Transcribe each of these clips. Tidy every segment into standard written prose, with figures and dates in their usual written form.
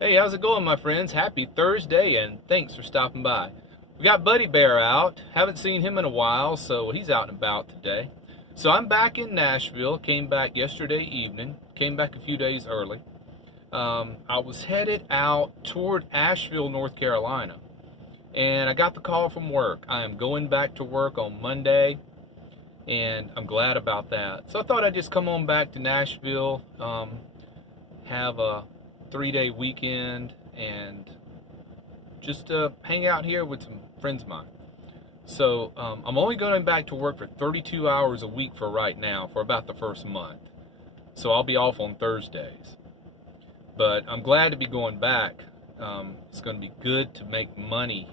Hey, how's it going, my friends? Happy Thursday, and thanks for stopping by. We got Buddy Bear out. Haven't seen him in a while, so he's out and about today. So I'm back in Nashville. Came back yesterday evening. Came back a few days early. I was headed out toward Asheville, North Carolina, and I got the call from work. I am going back to work on Monday, and I'm glad about that. So I thought I'd just come on back to Nashville, have a 3-day weekend, and just hang out here with some friends of mine. So I'm only going back to work for 32 hours a week for right now, for about the first month. So I'll be off on Thursdays. But I'm glad to be going back. It's going to be good to make money,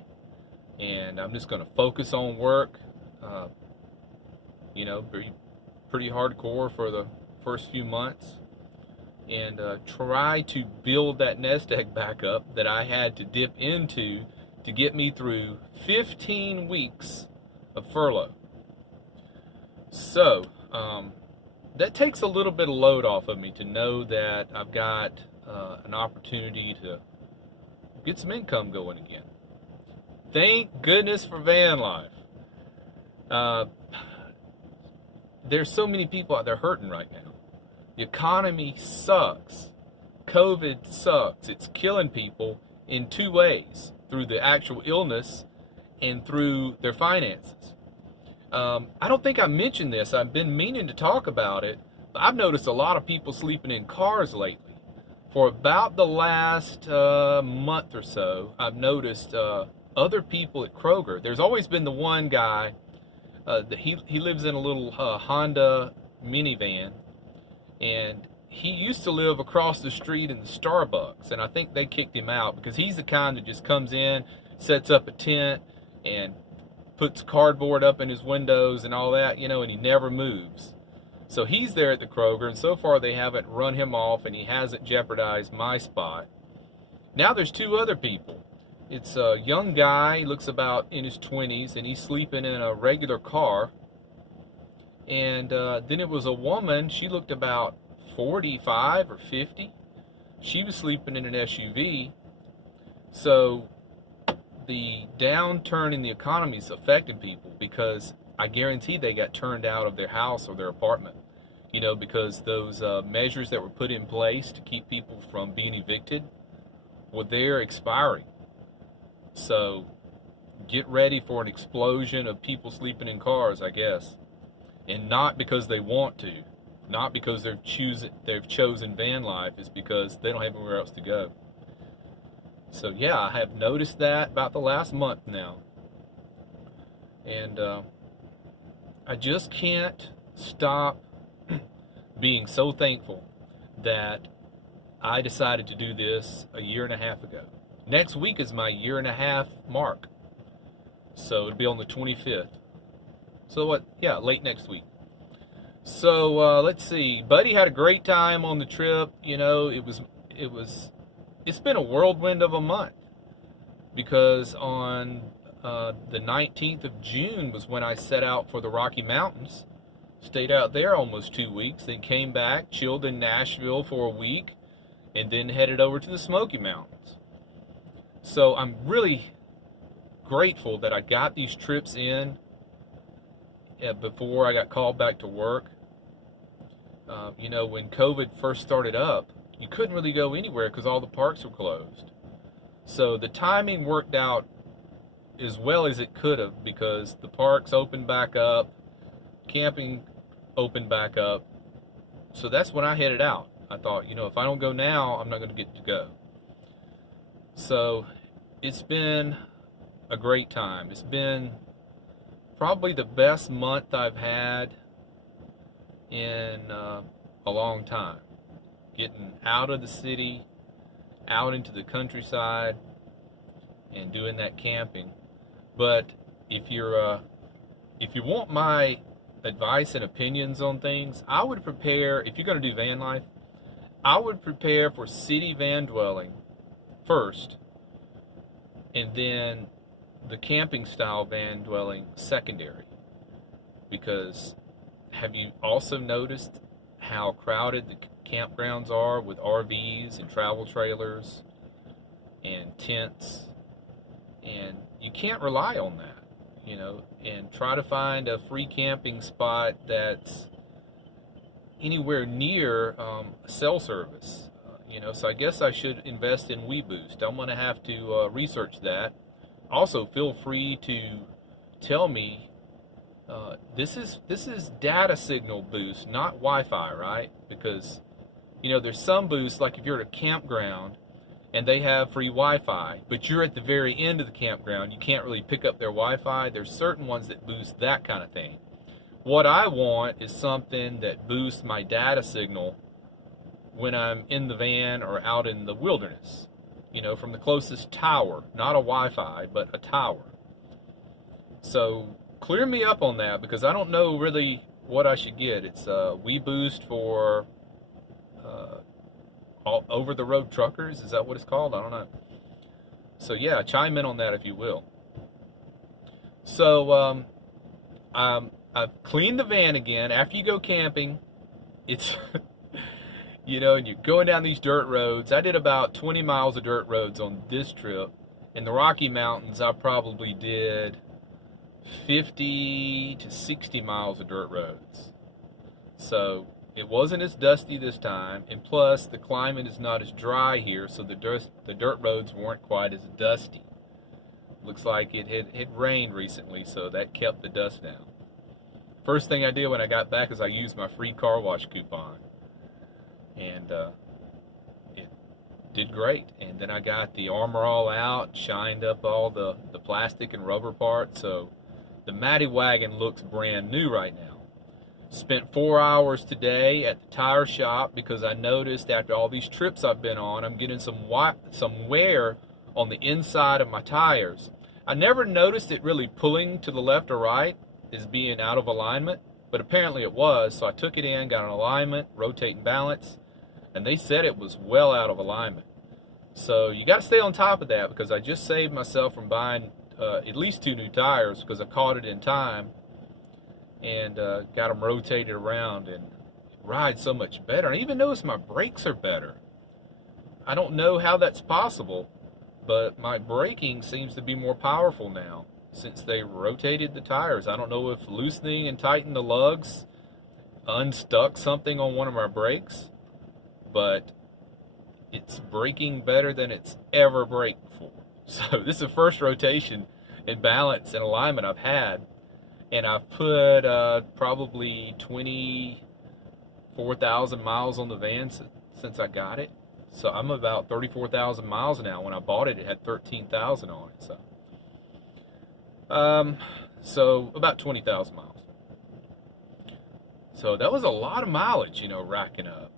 and I'm just going to focus on work. Uh, pretty hardcore for the first few months, and try to build that nest egg back up that I had to dip into to get me through 15 weeks of furlough. So that takes a little bit of load off of me to know that I've got an opportunity to get some income going again. Thank goodness for van life. Uh, there's so many people out there hurting right now. The economy sucks. COVID sucks. It's killing people in two ways: through the actual illness and through their finances. I don't think I mentioned this. I've been meaning to talk about it, but I've noticed a lot of people sleeping in cars lately. For about the last month or so, I've noticed other people at Kroger. There's always been the one guy. He lives in a little Honda minivan, and he used to live across the street in the Starbucks, and I think they kicked him out because he's the kind that just comes in, sets up a tent, and puts cardboard up in his windows and all that, and he never moves. So he's there at the Kroger, and so far they haven't run him off, and he hasn't jeopardized my spot. Now there's two other people. It's a young guy, he looks about in his 20s, and he's sleeping in a regular car. And then it was a woman, she looked about 45 or 50. She was sleeping in an SUV. So the downturn in the economy is affecting people, because I guarantee they got turned out of their house or their apartment. Because those measures that were put in place to keep people from being evicted, well, they're expiring. So get ready for an explosion of people sleeping in cars, I guess. And not because they want to, not because they've chosen van life, it's because they don't have anywhere else to go. So yeah, I have noticed that about the last month now. And I just can't stop being so thankful that I decided to do this a year and a half ago. Next week is my year and a half mark. So it'll be on the 25th. So what? Yeah, late next week. So let's see. Buddy had a great time on the trip. It's been a whirlwind of a month, because on the 19th of June was when I set out for the Rocky Mountains. Stayed out there almost 2 weeks, then came back, chilled in Nashville for a week, and then headed over to the Smoky Mountains. So I'm really grateful that I got these trips in before I got called back to work. When COVID first started up, you couldn't really go anywhere because all the parks were closed. So the timing worked out as well as it could have, because the parks opened back up, camping opened back up. So that's when I headed out. I thought, if I don't go now, I'm not going to get to go. So it's been a great time. It's been probably the best month I've had in a long time. Getting out of the city, out into the countryside, and doing that camping. But if you want my advice and opinions on things, I would prepare, if you're going to do van life, I would prepare for city van dwelling first, and then the camping style van dwelling secondary. Because have you also noticed how crowded the campgrounds are with RVs and travel trailers? and tents, and you can't rely on that, and try to find a free camping spot that's anywhere near cell service. So I guess I should invest in WeBoost. I'm going to have to research that. Also, feel free to tell me, this is data signal boost, not Wi-Fi, right? Because there's some boosts, like if you're at a campground and they have free Wi-Fi, but you're at the very end of the campground, you can't really pick up their Wi-Fi. There's certain ones that boost that kind of thing. What I want is something that boosts my data signal when I'm in the van or out in the wilderness, from the closest tower, not a Wi-Fi, but a tower. So clear me up on that, because I don't know really what I should get. It's WeBoost for over-the-road truckers. Is that what it's called? I don't know. So yeah, chime in on that if you will. So I've cleaned the van again. After you go camping, it's and you're going down these dirt roads. I did about 20 miles of dirt roads on this trip. In the Rocky Mountains, I probably did 50 to 60 miles of dirt roads. So it wasn't as dusty this time, and plus the climate is not as dry here, so the dirt roads weren't quite as dusty. Looks like it had rained recently, so that kept the dust down. First thing I did when I got back is I used my free car wash coupon, and it did great. And then I got the Armor All out, shined up all the plastic and rubber parts, so the Matty Wagon looks brand new right now. Spent 4 hours today at the tire shop because I noticed after all these trips I've been on, I'm getting some wear on the inside of my tires. I never noticed it really pulling to the left or right as being out of alignment, but apparently it was. So I took it in, got an alignment, rotate and balance, and they said it was well out of alignment. So you got to stay on top of that, because I just saved myself from buying at least 2 new tires because I caught it in time and got them rotated around, and it rides so much better. I even noticed my brakes are better. I don't know how that's possible, but my braking seems to be more powerful now since they rotated the tires. I don't know if loosening and tightening the lugs unstuck something on one of my brakes, but it's braking better than it's ever braked before. So this is the first rotation and balance and alignment I've had, and I've put probably 24,000 miles on the van since I got it. So I'm about 34,000 miles now. When I bought it, it had 13,000 on it. So about 20,000 miles. So that was a lot of mileage, racking up.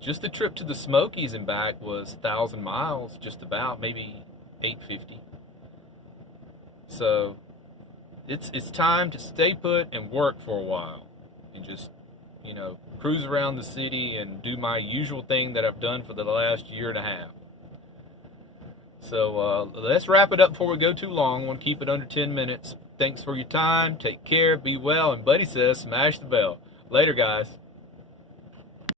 Just the trip to the Smokies and back was 1,000 miles, just about, maybe 850. So it's time to stay put and work for a while, and just cruise around the city and do my usual thing that I've done for the last year and a half. So let's wrap it up before we go too long. I want to keep it under 10 minutes. Thanks for your time. Take care. Be well. And Buddy says, smash the bell. Later, guys.